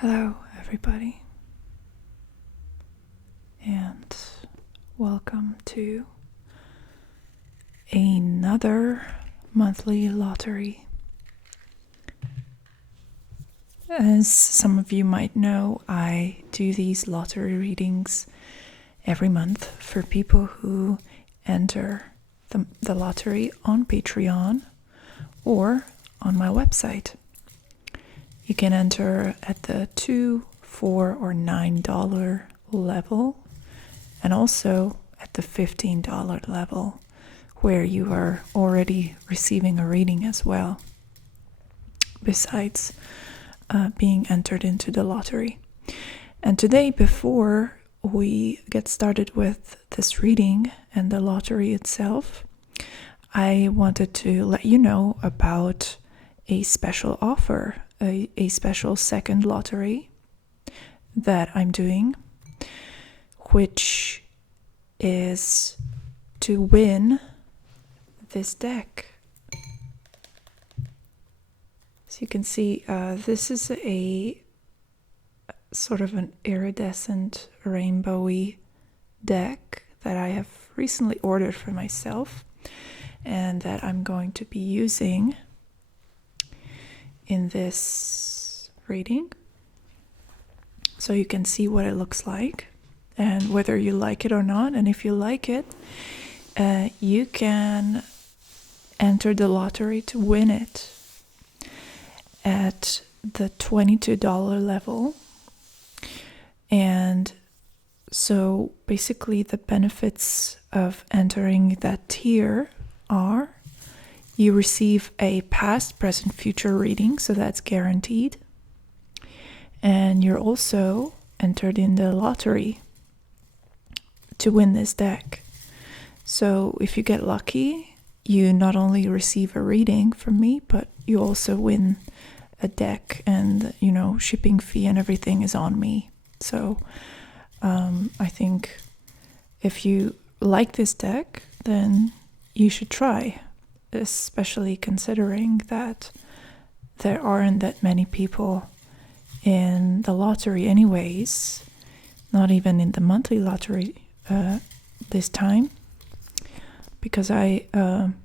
Hello, everybody, and welcome to another monthly lottery. As some of you might know, I do these lottery readings every month for people who enter the lottery on Patreon or on my website. You can enter at the $2, $4, or $9 level, and also at the $15 level, where you are already receiving a reading as well, besides being entered into the lottery. And today, before we get started with this reading and the lottery itself, I wanted to let you know about a special offer, a special second lottery that I'm doing, which is to win this deck. As you can see, this is a sort of an iridescent rainbowy deck that I have recently ordered for myself and that I'm going to be using in this reading, so you can see what it looks like and whether you like it or not. And if you like it, you can enter the lottery to win it at the $22 level. And so basically the benefits of entering that tier are: you receive a past, present, future reading, so that's guaranteed. And you're also entered in the lottery to win this deck. So if you get lucky, you not only receive a reading from me, but you also win a deck, and shipping fee and everything is on me. So I think if you like this deck, then you should try, especially considering that there aren't that many people in the lottery anyways, not even in the monthly lottery this time, because I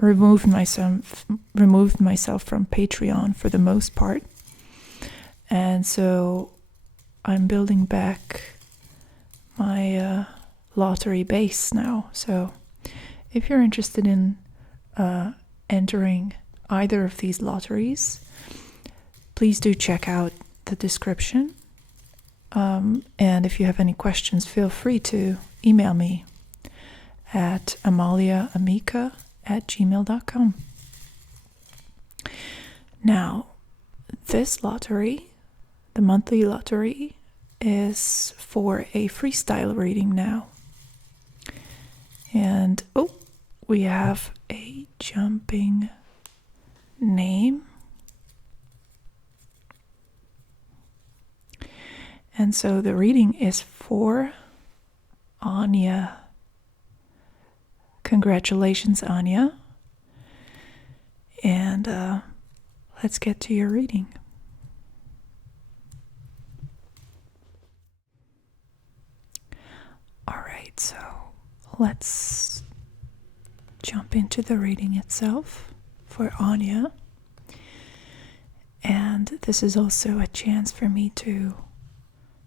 removed myself from Patreon for the most part, and so I'm building back my lottery base now. So if you're interested in entering either of these lotteries, please do check out the description. And if you have any questions, feel free to email me at amaliaamica@gmail.com. Now, this lottery, the monthly lottery, is for a freestyle reading now. And we have a jumping name. And so the reading is for Anya. Congratulations, Anya. And let's get to your reading. All right, so let's jump into the reading itself for Anya. And this is also a chance for me to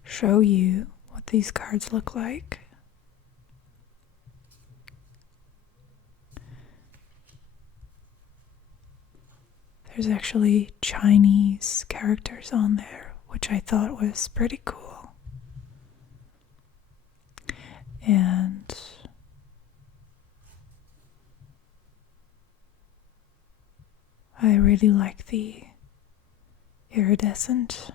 show you what these cards look like. There's actually Chinese characters on there, which I thought was pretty cool. And I really like the iridescent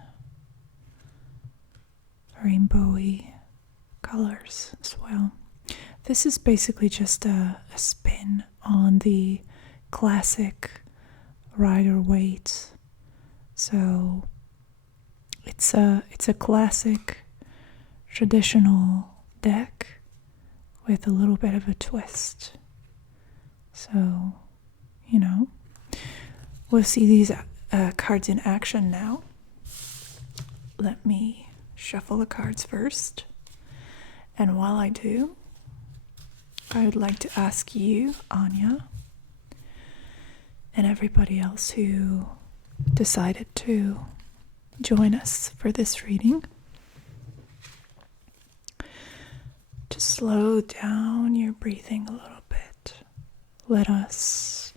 rainbowy colors as well. This is basically just a spin on the classic Rider-Waite. So it's a classic traditional deck with a little bit of a twist. So, we'll see these cards in action now. let me shuffle the cards first. And while I do, I would like to ask you, Anya, and everybody else who decided to join us for this reading, to slow down your breathing a little bit. Let us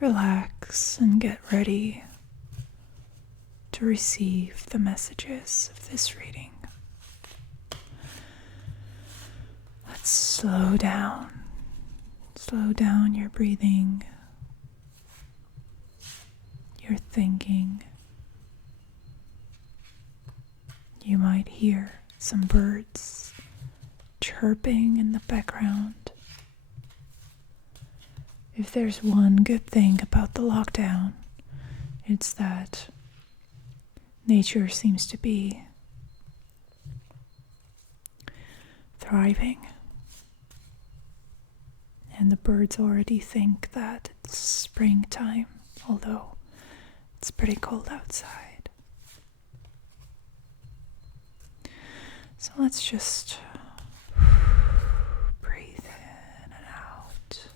relax and get ready to receive the messages of this reading. Let's slow down your breathing, your thinking. You might hear some birds chirping in the background. If there's one good thing about the lockdown, it's that nature seems to be thriving. And the birds already think that it's springtime, although it's pretty cold outside. So let's just breathe in and out.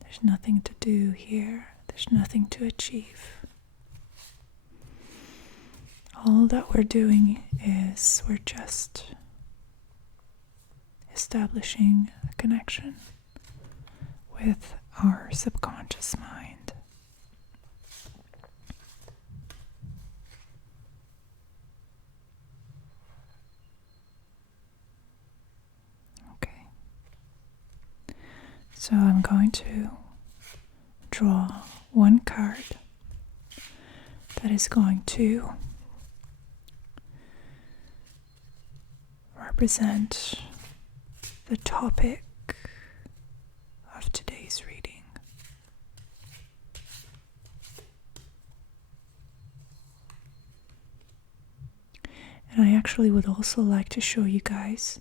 There's nothing to do here. There's nothing to achieve. All that we're doing is we're just establishing a connection with our subconscious mind. Okay. So I'm going to draw one card that is going to represent the topic of today's reading. And I actually would also like to show you guys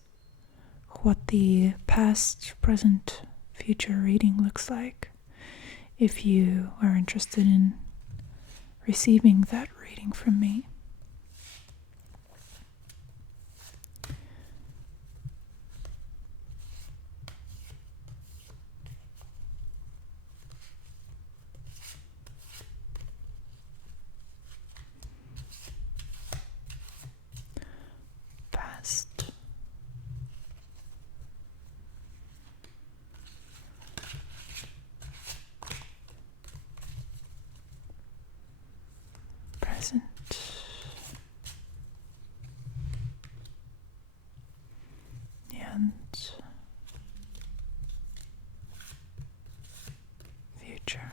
what the past, present, future reading looks like if you are interested in receiving that reading from me. Present and future.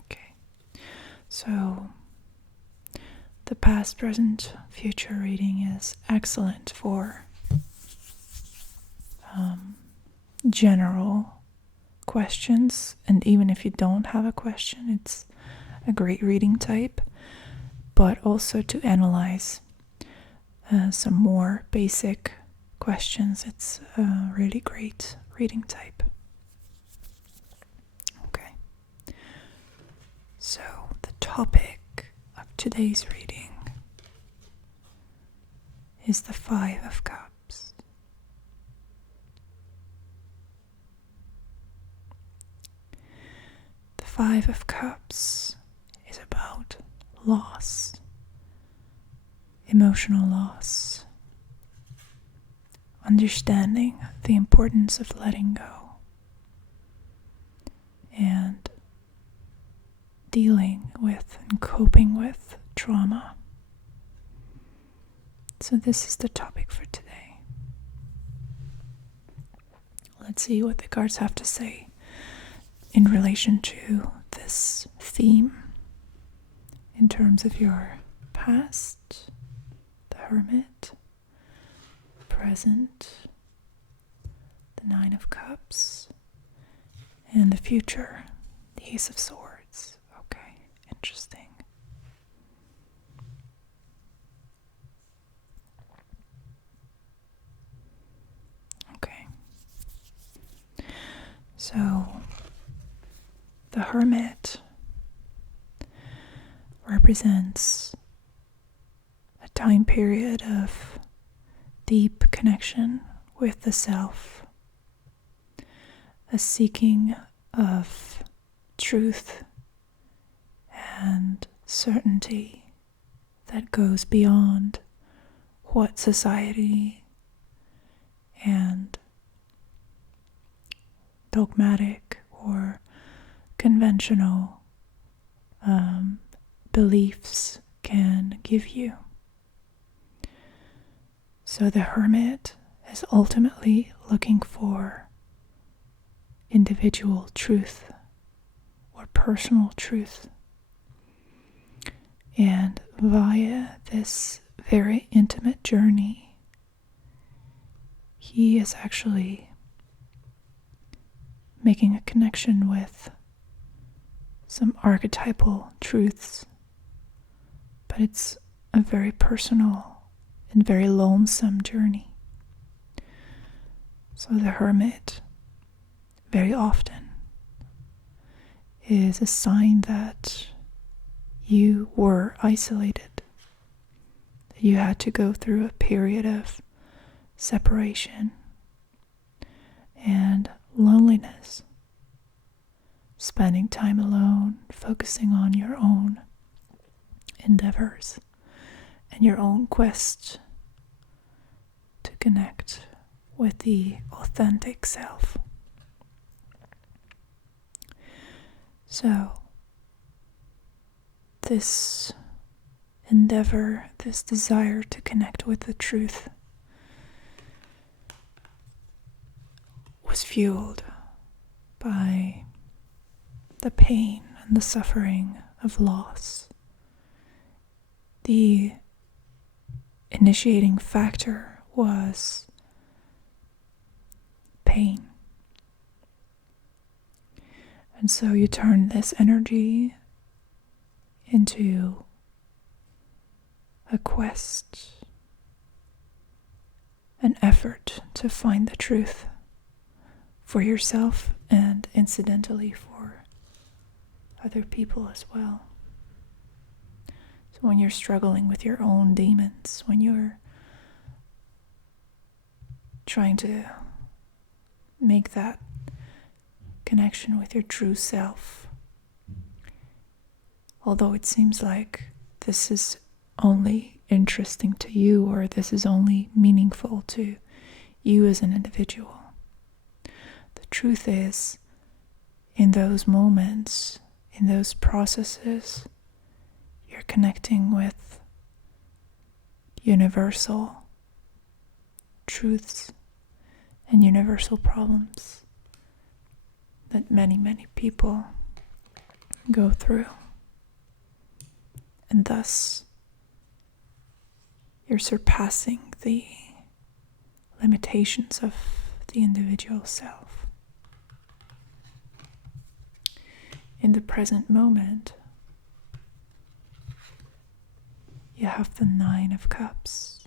Okay, so the past, present, future reading is excellent for general questions, and even if you don't have a question, it's a great reading type, but also to analyze some more basic questions. It's a really great reading type. Okay, so the topic of today's reading is the Five of Cups. The Five of Cups is about loss, emotional loss, understanding the importance of letting go, and dealing with and coping with trauma. So this is the topic for today. Let's see what the cards have to say in relation to this theme in terms of your past, the Hermit, present, the Nine of Cups, and the future, the Ace of Swords. Okay, interesting. Okay. So, the Hermit represents a time period of deep connection with the self, a seeking of truth and certainty that goes beyond what society and dogmatic or conventional beliefs can give you. So the hermit is ultimately looking for individual truth or personal truth. And via this very intimate journey, he is actually making a connection with some archetypal truths, but it's a very personal and very lonesome journey. So the hermit very often is a sign that you were isolated, that you had to go through a period of separation and loneliness, spending time alone, focusing on your own endeavors and your own quest to connect with the authentic self. So, this endeavor, this desire to connect with the truth was fueled by the pain and the suffering of loss. The initiating factor was pain. And so you turn this energy into a quest, an effort to find the truth for yourself and incidentally for other people as well. So when you're struggling with your own demons, when you're trying to make that connection with your true self, although it seems like this is only interesting to you or this is only meaningful to you as an individual, the truth is, in those moments, in those processes, you're connecting with universal truths and universal problems that many, many people go through. And thus, you're surpassing the limitations of the individual self. In the present moment, you have the 9 of Cups.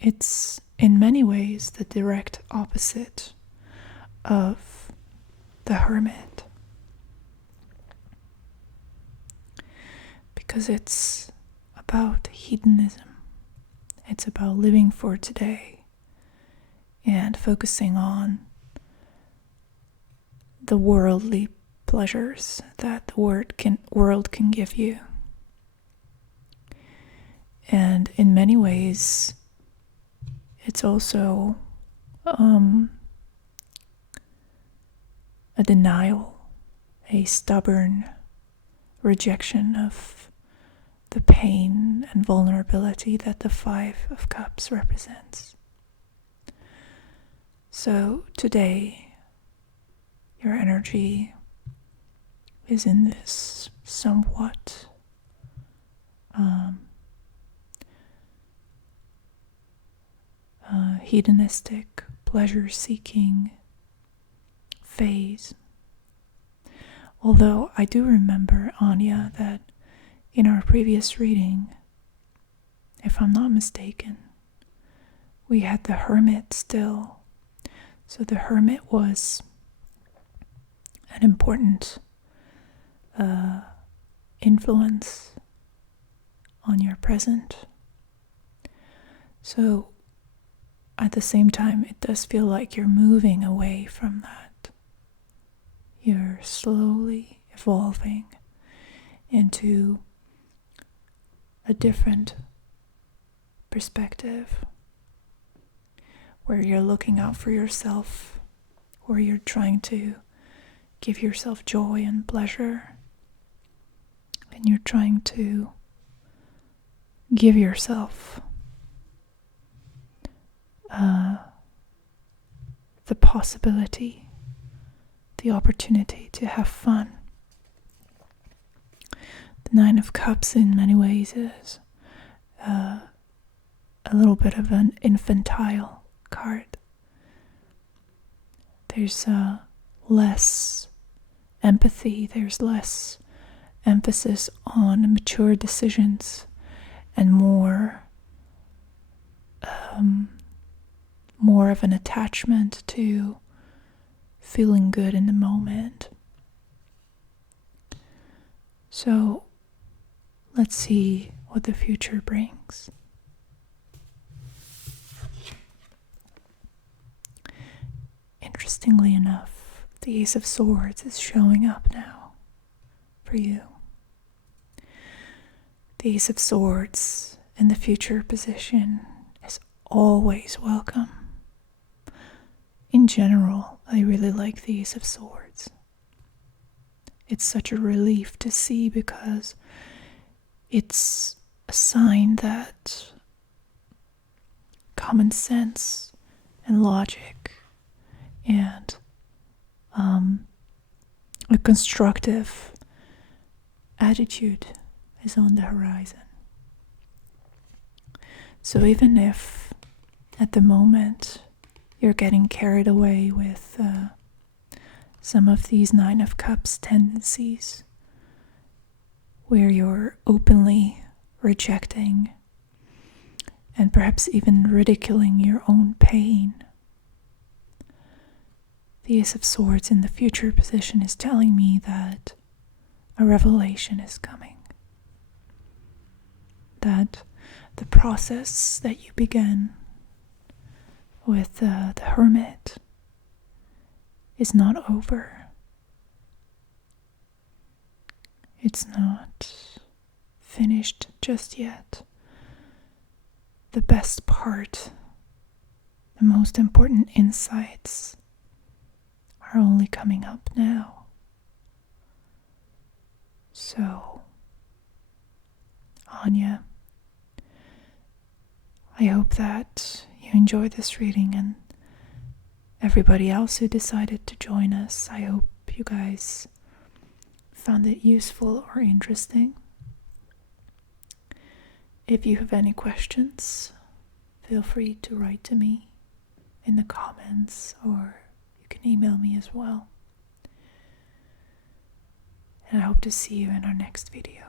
It's in many ways the direct opposite of the Hermit, because it's about hedonism. It's about living for today and focusing on the worldly pleasures that the world can give you. And in many ways, it's also a denial, a stubborn rejection of the pain and vulnerability that the 5 of Cups represents. So today, your energy is in this somewhat hedonistic, pleasure-seeking phase. Although I do remember, Anya, that in our previous reading, if I'm not mistaken, we had the Hermit still. So the Hermit was an important influence on your present. So at the same time, it does feel like you're moving away from that. You're slowly evolving into a different perspective where you're looking out for yourself, where you're trying to give yourself joy and pleasure, and you're trying to give yourself the possibility, the opportunity to have fun. The Nine of Cups in many ways is a little bit of an infantile card. There's less empathy, there's less emphasis on mature decisions and more of an attachment to feeling good in the moment. So let's see what the future brings. Interestingly enough, the Ace of Swords is showing up now for you. The Ace of Swords in the future position is always welcome. In general, I really like the Ace of Swords. It's such a relief to see because it's a sign that common sense and logic and a constructive attitude is on the horizon. So even if at the moment you're getting carried away with some of these Nine of Cups tendencies, where you're openly rejecting and perhaps even ridiculing your own pain, the Ace of Swords in the future position is telling me that a revelation is coming. That the process that you began with the Hermit is not over. It's not finished just yet. The best part, the most important insights are only coming up now. So, Anya, I hope that you enjoyed this reading, and everybody else who decided to join us, I hope you guys found it useful or interesting. If you have any questions, feel free to write to me in the comments, or you can email me as well. And I hope to see you in our next video.